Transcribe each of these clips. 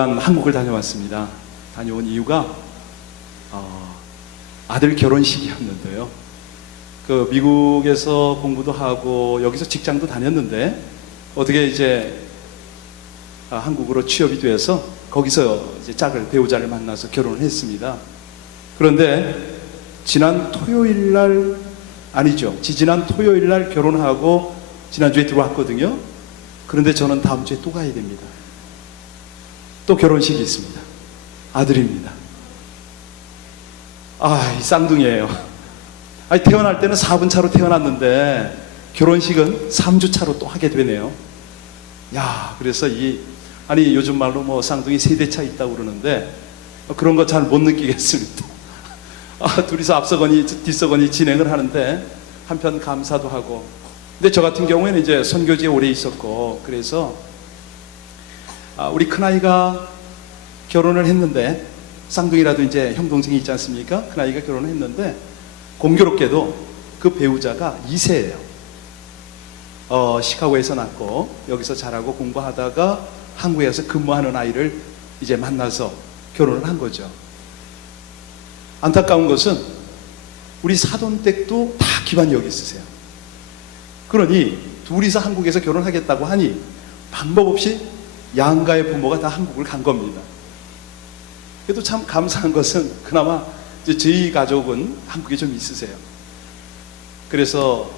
한국을 다녀왔습니다. 다녀온 이유가 아들 결혼식이었는데요. 그 미국에서 공부도 하고 여기서 직장도 다녔는데 어떻게 이제 한국으로 취업이 돼서 거기서 이제 배우자를 만나서 결혼을 했습니다. 그런데 지난 토요일 날 지지난 토요일 날 결혼하고 지난주에 들어왔거든요. 그런데 저는 다음 주에 또 가야 됩니다. 또 결혼식이 있습니다. 아들입니다. 이 쌍둥이에요. 태어날 때는 4분 차로 태어났는데 결혼식은 3주 차로 또 하게 되네요. 그래서 요즘 말로 뭐 쌍둥이 세대차 있다고 그러는데 그런 거 잘 못 느끼겠습니다. 둘이서 앞서거니 뒤서거니 진행을 하는데 한편 감사도 하고. 근데 저 같은 경우에는 이제 선교지에 오래 있었고, 그래서 우리 큰아이가 결혼을 했는데, 쌍둥이라도 이제 형 동생이 있지 않습니까? 큰아이가 결혼을 했는데 공교롭게도 그 배우자가 2세예요. 시카고에서 낳고 여기서 자라고 공부하다가 한국에서 근무하는 아이를 이제 만나서 결혼을 한 거죠. 안타까운 것은 우리 사돈댁도 다 기반이 여기 있으세요. 그러니 둘이서 한국에서 결혼하겠다고 하니 방법 없이 양가의 부모가 다 한국을 간 겁니다. 그래도 참 감사한 것은 그나마 이제 저희 가족은 한국에 좀 있으세요. 그래서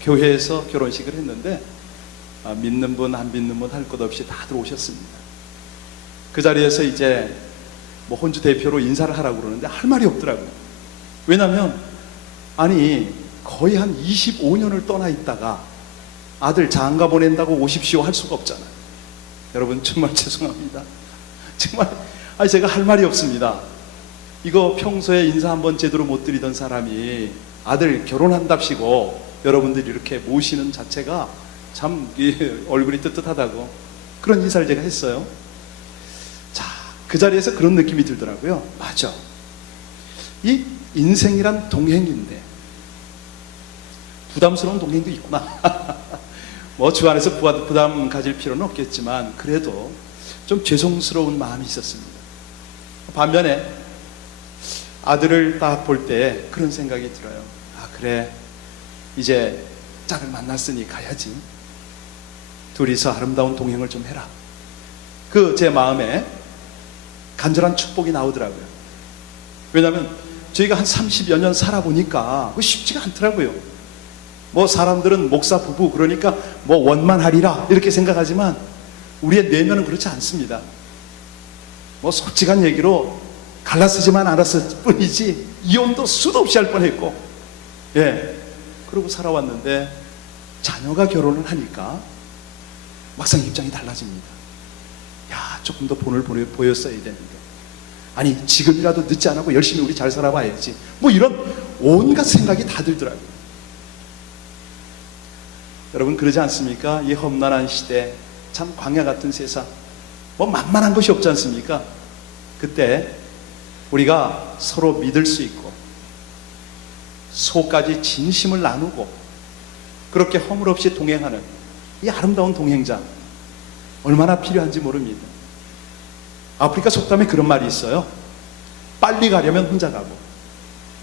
교회에서 결혼식을 했는데 믿는 분 안 믿는 분 할 것 없이 다들 오셨습니다. 그 자리에서 이제 뭐 혼주 대표로 인사를 하라고 그러는데 할 말이 없더라고요. 왜냐하면 거의 한 25년을 떠나 있다가 아들 장가 보낸다고 오십시오 할 수가 없잖아요. 여러분 정말 죄송합니다. 정말 제가 할 말이 없습니다. 이거 평소에 인사 한번 제대로 못 드리던 사람이 아들 결혼한답시고 여러분들이 이렇게 모시는 자체가 참 얼굴이 뜨뜻하다고 그런 인사를 제가 했어요. 그 자리에서 그런 느낌이 들더라고요. 맞아. 이 인생이란 동행인데 부담스러운 동행도 있구나. 뭐 주 안에서 부담 가질 필요는 없겠지만 그래도 좀 죄송스러운 마음이 있었습니다. 반면에 아들을 딱 볼 때 그런 생각이 들어요. 그래, 이제 짝을 만났으니 가야지. 둘이서 아름다운 동행을 좀 해라. 제 마음에 간절한 축복이 나오더라고요. 왜냐하면 저희가 한 30여 년 살아보니까 그거 쉽지가 않더라고요. 뭐 사람들은 목사 부부 그러니까 뭐 원만하리라 이렇게 생각하지만 우리의 내면은 그렇지 않습니다. 뭐 솔직한 얘기로 갈라쓰지만 않았을 뿐이지 이혼도 수도 없이 할 뻔했고, 그러고 살아왔는데 자녀가 결혼을 하니까 막상 입장이 달라집니다. 조금 더 본을 보였어야 되는데, 지금이라도 늦지 않고 열심히 우리 잘 살아봐야지, 뭐 이런 온갖 생각이 다 들더라고요. 여러분 그러지 않습니까? 이 험난한 시대, 참 광야 같은 세상, 뭐 만만한 것이 없지 않습니까? 그때 우리가 서로 믿을 수 있고 속까지 진심을 나누고 그렇게 허물 없이 동행하는 이 아름다운 동행자 얼마나 필요한지 모릅니다. 아프리카 속담에 그런 말이 있어요. 빨리 가려면 혼자 가고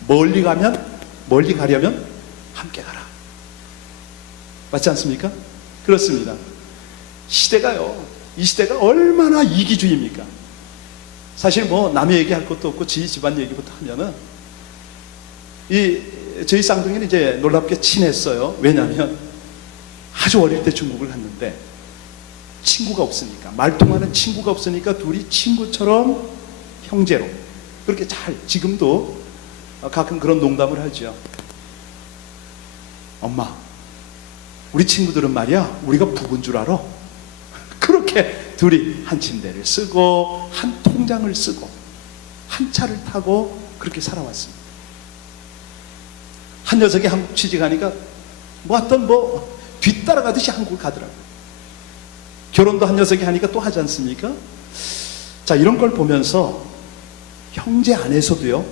멀리 가려면 함께 가라. 맞지 않습니까? 그렇습니다. 이 시대가 얼마나 이기주의입니까? 사실 뭐 남의 얘기할 것도 없고 지 집안 얘기부터 하면은 저희 쌍둥이는 이제 놀랍게 친했어요. 왜냐하면 아주 어릴 때 중국을 갔는데 친구가 없으니까, 말통하는 친구가 없으니까 둘이 친구처럼 형제로 그렇게 지금도 가끔 그런 농담을 하죠. 엄마, 우리 친구들은 말이야 우리가 부부인 줄 알아? 그렇게 둘이 한 침대를 쓰고 한 통장을 쓰고 한 차를 타고 그렇게 살아왔습니다. 한 녀석이 한국 취직하니까 뒤따라가듯이 한국을 가더라고요. 결혼도 한 녀석이 하니까 또 하지 않습니까? 이런 걸 보면서 형제 안에서도요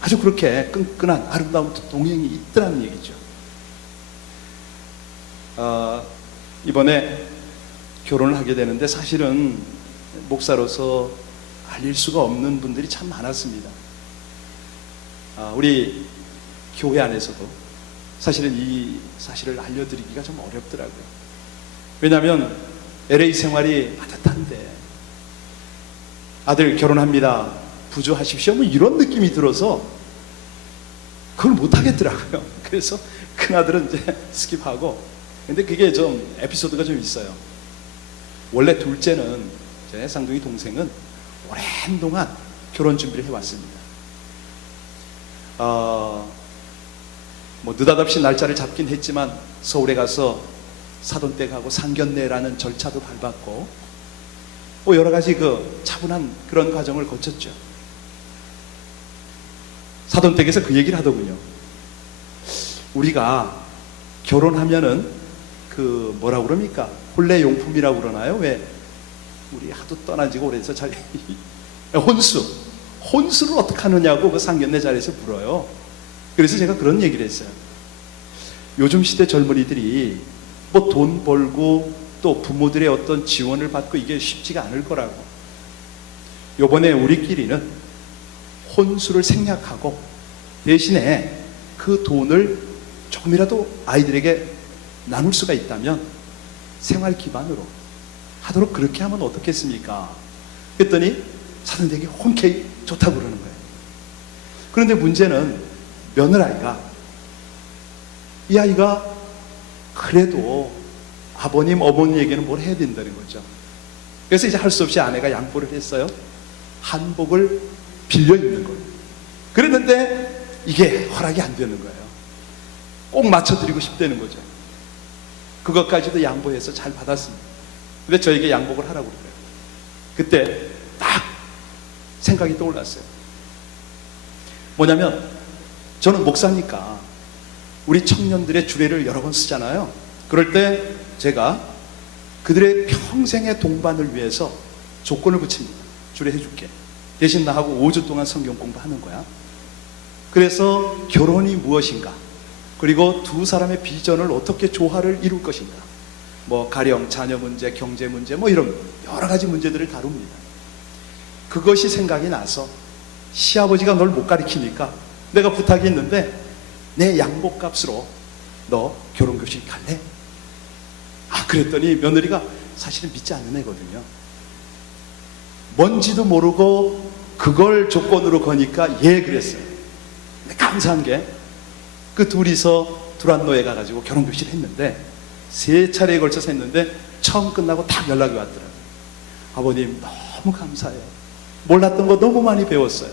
아주 그렇게 끈끈한 아름다운 동행이 있더라는 얘기죠. 이번에 결혼을 하게 되는데 사실은 목사로서 알릴 수가 없는 분들이 참 많았습니다. 우리 교회 안에서도 사실은 이 사실을 알려드리기가 좀 어렵더라고요. 왜냐하면 LA 생활이 빠듯한데 아들 결혼합니다, 부조하십시오, 뭐 이런 느낌이 들어서 그걸 못하겠더라고요. 그래서 큰아들은 이제 스킵하고, 근데 그게 좀 에피소드가 좀 있어요. 원래 둘째는, 제 쌍둥이 동생은 오랜 동안 결혼 준비를 해왔습니다. 뭐 느닷없이 날짜를 잡긴 했지만 서울에 가서 사돈댁하고 상견례라는 절차도 밟았고, 뭐 여러 가지 그 차분한 그런 과정을 거쳤죠. 사돈댁에서 그 얘기를 하더군요. 우리가 결혼하면은 그 뭐라 그럽니까? 혼례 용품이라고 그러나요? 왜 우리 하도 떠나지고 그래서 잘 혼수를 어떻게 하느냐고 그 상견례 자리에서 물어요. 그래서 제가 그런 얘기를 했어요. 요즘 시대 젊은이들이 뭐 돈 벌고 또 부모들의 어떤 지원을 받고 이게 쉽지가 않을 거라고. 요번에 우리끼리는 혼수를 생략하고 대신에 그 돈을 조금이라도 아이들에게 나눌 수가 있다면 생활 기반으로 하도록 그렇게 하면 어떻겠습니까? 그랬더니 사돈댁이 흔쾌히 좋다고 그러는 거예요. 그런데 문제는 며느라이가, 이 아이가 그래도 아버님 어머니에게는 뭘 해야 된다는 거죠. 그래서 이제 할 수 없이 아내가 양보를 했어요. 한복을 빌려 입는 거예요. 그랬는데 이게 허락이 안 되는 거예요. 꼭 맞춰드리고 싶다는 거죠. 그것까지도 양보해서 잘 받았습니다. 근데 저에게 양복을 하라고 그래요. 그때 딱 생각이 떠올랐어요. 뭐냐면 저는 목사니까 우리 청년들의 주례를 여러 번 쓰잖아요. 그럴 때 제가 그들의 평생의 동반을 위해서 조건을 붙입니다. 주례해 줄게. 대신 나하고 5주 동안 성경 공부하는 거야. 그래서 결혼이 무엇인가, 그리고 두 사람의 비전을 어떻게 조화를 이룰 것인가, 뭐 가령 자녀 문제, 경제 문제, 뭐 이런 여러 가지 문제들을 다룹니다. 그것이 생각이 나서 시아버지가 널 못 가리키니까 내가 부탁이 있는데 내 양복값으로 너 결혼교실 갈래? 그랬더니 며느리가 사실은 믿지 않는 애거든요. 뭔지도 모르고 그걸 조건으로 거니까 예 그랬어요. 근데 감사한 게 그 둘이서 두란노에 가가지고 결혼교실 했는데 3차례에 걸쳐서 했는데 처음 끝나고 딱 연락이 왔더라고요. 아버님 너무 감사해요. 몰랐던 거 너무 많이 배웠어요.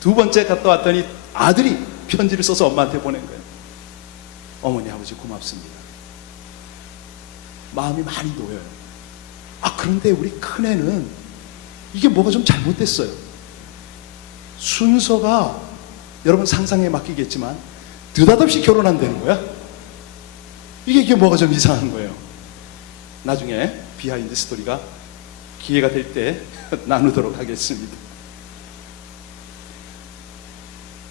두 번째 갔다 왔더니 아들이 편지를 써서 엄마한테 보낸 거예요. 어머니 아버지 고맙습니다. 마음이 많이 놓여요. 그런데 우리 큰애는 이게 뭐가 좀 잘못됐어요. 순서가 여러분 상상에 맡기겠지만 느닷없이 결혼한다는 거야. 이게 뭐가 좀 이상한 거예요. 나중에 비하인드 스토리가 기회가 될 때 나누도록 하겠습니다.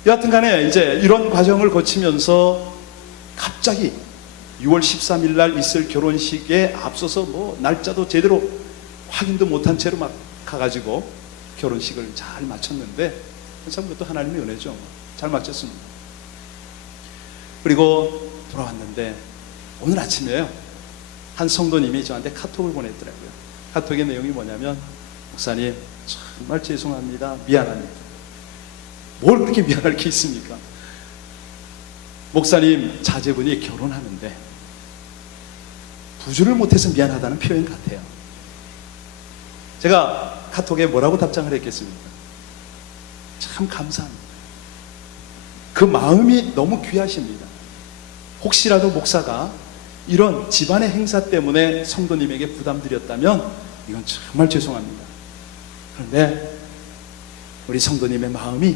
여하튼 간에 이제 이런 과정을 거치면서 갑자기 6월 13일 날 있을 결혼식에 앞서서 뭐 날짜도 제대로 확인도 못한 채로 막 가가지고 결혼식을 잘 마쳤는데 참 그것도 하나님의 은혜죠. 잘 마쳤습니다. 그리고 돌아왔는데 오늘 아침에요, 한 성도님이 저한테 카톡을 보냈더라고요. 카톡의 내용이 뭐냐면, 목사님 정말 죄송합니다, 미안합니다. 뭘 그렇게 미안할 게 있습니까? 목사님 자제분이 결혼하는데 부주를 못해서 미안하다는 표현 같아요. 제가 카톡에 뭐라고 답장을 했겠습니까? 참 감사합니다. 그 마음이 너무 귀하십니다. 혹시라도 목사가 이런 집안의 행사 때문에 성도님에게 부담드렸다면 이건 정말 죄송합니다. 그런데 우리 성도님의 마음이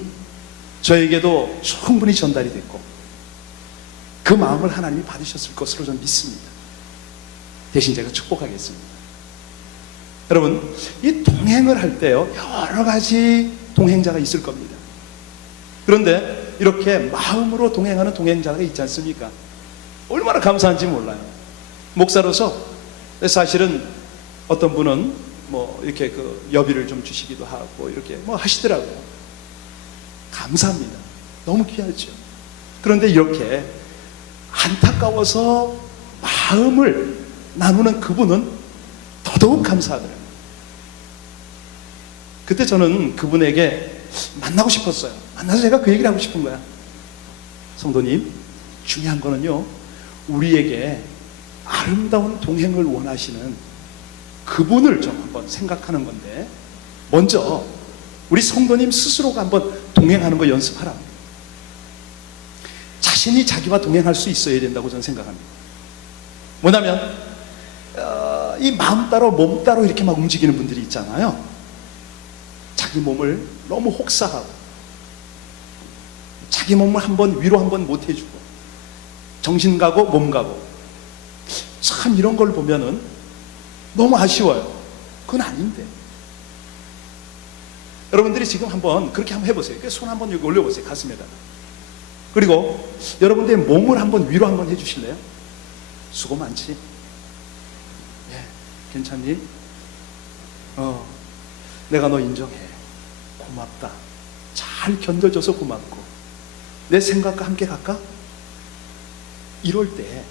저에게도 충분히 전달이 됐고 그 마음을 하나님이 받으셨을 것으로 저는 믿습니다. 대신 제가 축복하겠습니다. 여러분, 이 동행을 할 때요, 여러 가지 동행자가 있을 겁니다. 그런데 이렇게 마음으로 동행하는 동행자가 있지 않습니까? 얼마나 감사한지 몰라요. 목사로서 사실은 어떤 분은 뭐 이렇게 그 여비를 좀 주시기도 하고 이렇게 뭐 하시더라고요. 감사합니다. 너무 귀하죠. 그런데 이렇게 안타까워서 마음을 나누는 그분은 더더욱 감사하더라고요. 그때 저는 그분에게 만나고 싶었어요. 만나서 제가 그 얘기를 하고 싶은 거야. 성도님, 중요한 거는요, 우리에게 아름다운 동행을 원하시는 그분을 좀 한번 생각하는 건데, 먼저 우리 성도님 스스로가 한번 동행하는 거 연습하라. 자신이 자기와 동행할 수 있어야 된다고 저는 생각합니다. 뭐냐면 이 마음 따로 몸 따로 이렇게 막 움직이는 분들이 있잖아요. 자기 몸을 너무 혹사하고 자기 몸을 한번 위로 한번 못 해주고 정신 가고 몸 가고, 참 이런 걸 보면은 너무 아쉬워요. 그건 아닌데. 여러분들이 지금 한번 그렇게 한번 해보세요. 손 한번 여기 올려보세요. 가슴에다가. 그리고 여러분들의 몸을 한번 위로 한번 해주실래요? 수고 많지? 예, 괜찮니? 내가 너 인정해. 고맙다. 잘 견뎌줘서 고맙고 내 생각과 함께 갈까? 이럴 때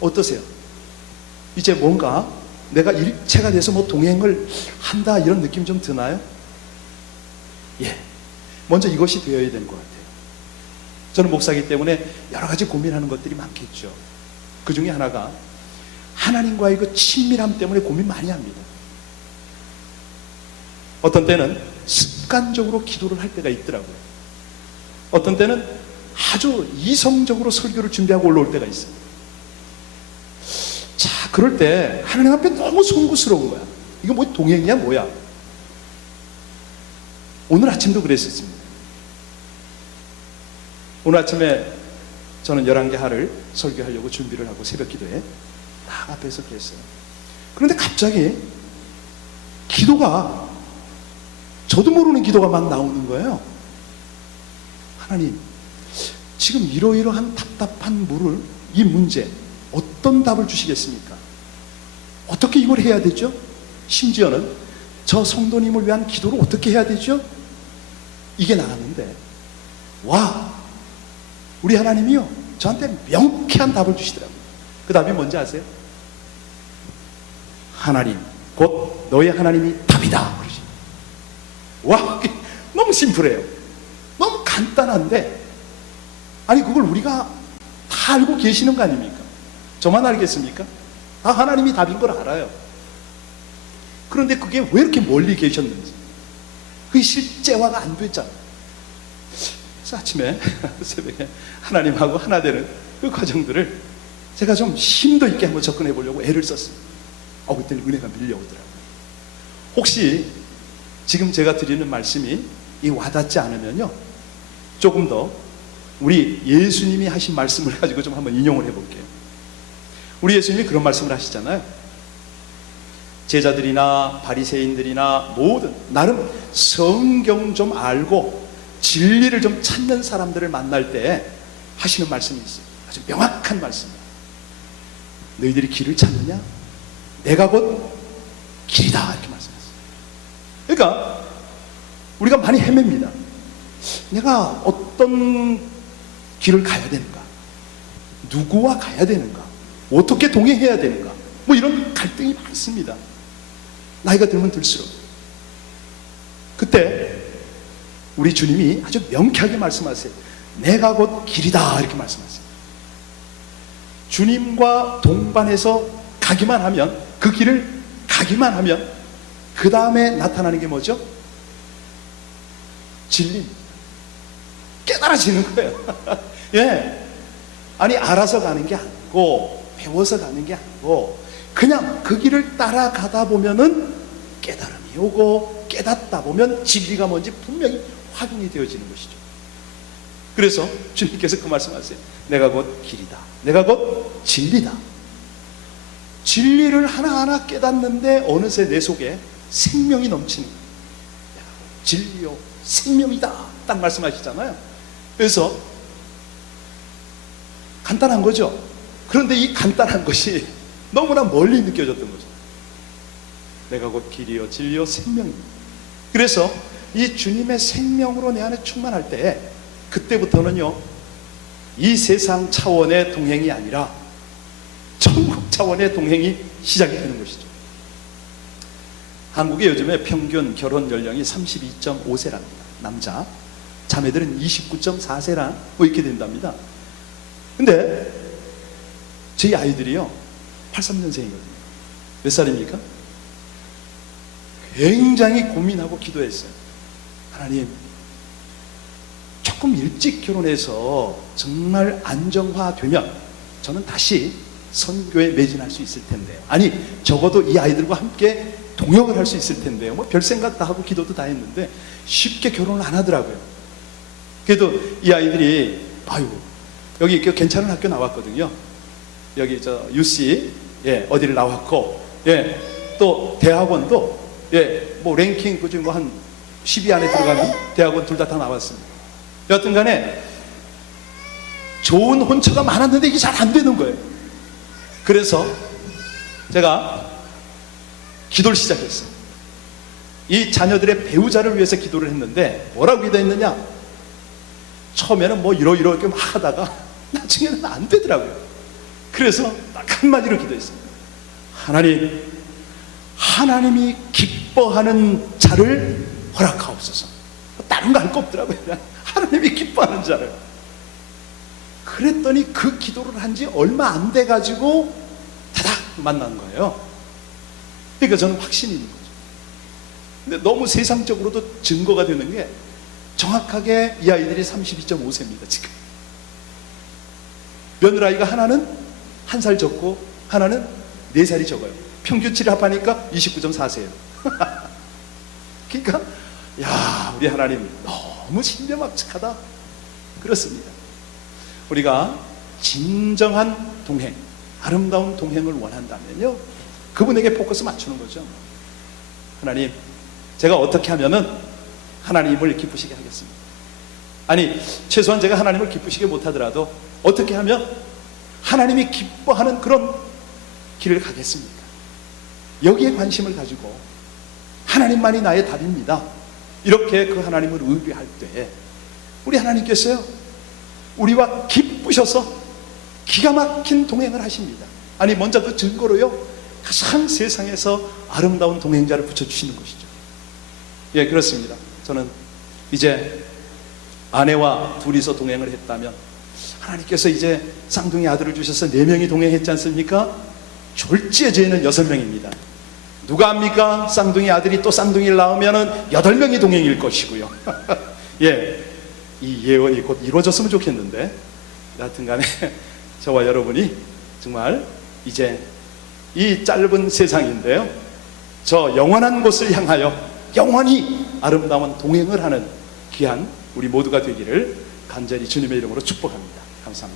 어떠세요? 이제 뭔가 내가 일체가 돼서 뭐 동행을 한다 이런 느낌 좀 드나요? 예, 먼저 이것이 되어야 되는 것 같아요. 저는 목사이기 때문에 여러 가지 고민하는 것들이 많겠죠. 그 중에 하나가 하나님과의 그 친밀함 때문에 고민 많이 합니다. 어떤 때는 습관적으로 기도를 할 때가 있더라고요. 어떤 때는 아주 이성적으로 설교를 준비하고 올라올 때가 있어요. 자, 그럴 때 하나님 앞에 너무 송구스러운 거야. 이거 뭐 동행이야 뭐야. 오늘 아침도 그랬었습니다. 오늘 아침에 저는 11개 하를 설교하려고 준비를 하고 새벽 기도에 딱 앞에서 그랬어요. 그런데 갑자기 기도가, 저도 모르는 기도가 막 나오는 거예요. 하나님, 지금 이러이러한 답답한 물을, 이 문제 어떤 답을 주시겠습니까? 어떻게 이걸 해야 되죠? 심지어는 저 성도님을 위한 기도를 어떻게 해야 되죠? 이게 나갔는데, 와, 우리 하나님이요, 저한테 명쾌한 답을 주시더라고요. 그 답이 뭔지 아세요? 하나님, 곧 너의 하나님이 답이다. 그러시. 와, 너무 심플해요. 너무 간단한데, 아니 그걸 우리가 다 알고 계시는 거 아닙니까? 저만 알겠습니까? 다 하나님이 답인 걸 알아요. 그런데 그게 왜 이렇게 멀리 계셨는지, 그게 실제화가 안 됐잖아요. 그래서 아침에 새벽에 하나님하고 하나 되는 그 과정들을 제가 좀 심도 있게 한번 접근해 보려고 애를 썼습니다. 그때는 은혜가 밀려오더라고요. 혹시 지금 제가 드리는 말씀이 이 와닿지 않으면요, 조금 더 우리 예수님이 하신 말씀을 가지고 좀 한번 인용을 해볼게요. 우리 예수님이 그런 말씀을 하시잖아요. 제자들이나 바리새인들이나 모든 나름 성경 좀 알고 진리를 좀 찾는 사람들을 만날 때 하시는 말씀이 있어요. 아주 명확한 말씀이에요. 너희들이 길을 찾느냐? 내가 곧 길이다. 이렇게 말씀했어요. 그러니까 우리가 많이 헤맵니다. 내가 어떤 길을 가야 되는가? 누구와 가야 되는가? 어떻게 동행해야 되는가? 뭐 이런 갈등이 많습니다. 나이가 들면 들수록. 그때 우리 주님이 아주 명쾌하게 말씀하세요. 내가 곧 길이다. 이렇게 말씀하세요. 주님과 동반해서 가기만 하면, 그 길을 가기만 하면 그 다음에 나타나는 게 뭐죠? 진리. 깨달아지는 거예요. 예. 아니 알아서 가는 게 아니고 배워서 가는 게 아니고 그냥 그 길을 따라가다 보면은 깨달음이 오고, 깨닫다 보면 진리가 뭔지 분명히 확인이 되어지는 것이죠. 그래서 주님께서 그 말씀하세요. 내가 곧 길이다. 내가 곧 진리다. 진리를 하나하나 깨닫는데 어느새 내 속에 생명이 넘치는 거예요. 진리요 생명이다. 딱 말씀하시잖아요. 그래서 간단한 거죠. 그런데 이 간단한 것이 너무나 멀리 느껴졌던 거죠. 내가 곧 길이요 진리요 생명입니다. 그래서 이 주님의 생명으로 내 안에 충만할 때, 그때부터는요 이 세상 차원의 동행이 아니라 천국 차원의 동행이 시작이 되는 것이죠. 한국의 요즘에 평균 결혼 연령이 32.5세랍니다. 남자, 자매들은 29.4세라 뭐 이렇게 된답니다. 근데 저희 아이들이요 83년생이거든요. 몇 살입니까? 굉장히 고민하고 기도했어요. 하나님, 조금 일찍 결혼해서 정말 안정화되면 저는 다시 선교에 매진할 수 있을 텐데요. 아니, 적어도 이 아이들과 함께 동역을 할 수 있을 텐데요. 뭐 별 생각 다 하고 기도도 다 했는데 쉽게 결혼을 안 하더라고요. 그래도 이 아이들이 여기 괜찮은 학교 나왔거든요. 여기 저 UC 어디를 나왔고, 또 대학원도 뭐 랭킹 그중 뭐 한 10위 안에 들어가는 대학원 둘 다 나왔습니다. 여하튼간에 좋은 혼처가 많았는데 이게 잘 안 되는 거예요. 그래서 제가 기도를 시작했어요. 이 자녀들의 배우자를 위해서 기도를 했는데 뭐라고 기도했느냐? 처음에는 뭐 이러이렇게 막 하다가 나중에는 안 되더라고요. 그래서 딱 한마디로 기도했습니다. 하나님, 하나님이 기뻐하는 자를 허락하옵소서. 다른 거 할 거 없더라고요. 하나님이 기뻐하는 자를. 그랬더니 그 기도를 한 지 얼마 안 돼 가지고 다닥 만난 거예요. 그러니까 저는 확신이 있는 거죠. 근데 너무 세상적으로도 증거가 되는 게, 정확하게 이 아이들이 32.5세입니다 지금. 며느라이가 하나는 1살 적고 하나는 4살이 적어요. 평균치를 합하니까 29.4세예요 그러니까 야, 우리 하나님 너무 신비막측하다. 그렇습니다. 우리가 진정한 동행, 아름다운 동행을 원한다면요, 그분에게 포커스 맞추는 거죠. 하나님, 제가 어떻게 하면은 하나님을 기쁘시게 하겠습니다. 아니, 최소한 제가 하나님을 기쁘시게 못하더라도 어떻게 하면 하나님이 기뻐하는 그런 길을 가겠습니까? 여기에 관심을 가지고 하나님만이 나의 답입니다, 이렇게 그 하나님을 의뢰할 때 우리 하나님께서요 우리와 기쁘셔서 기가 막힌 동행을 하십니다. 아니, 먼저 그 증거로요 가장 세상에서 아름다운 동행자를 붙여주시는 것이죠. 그렇습니다. 저는 이제 아내와 둘이서 동행을 했다면, 하나님께서 이제 쌍둥이 아들을 주셔서 4명이 동행했지 않습니까? 졸지에 저희는 6명입니다. 누가 합니까? 쌍둥이 아들이 또 쌍둥이를 낳으면 8명이 동행일 것이고요. 이 예언이 곧 이루어졌으면 좋겠는데, 여하튼 간에 저와 여러분이 정말 이제 이 짧은 세상인데요, 저 영원한 곳을 향하여 영원히 아름다운 동행을 하는 귀한 우리 모두가 되기를 간절히 주님의 이름으로 축복합니다. 감사합니다.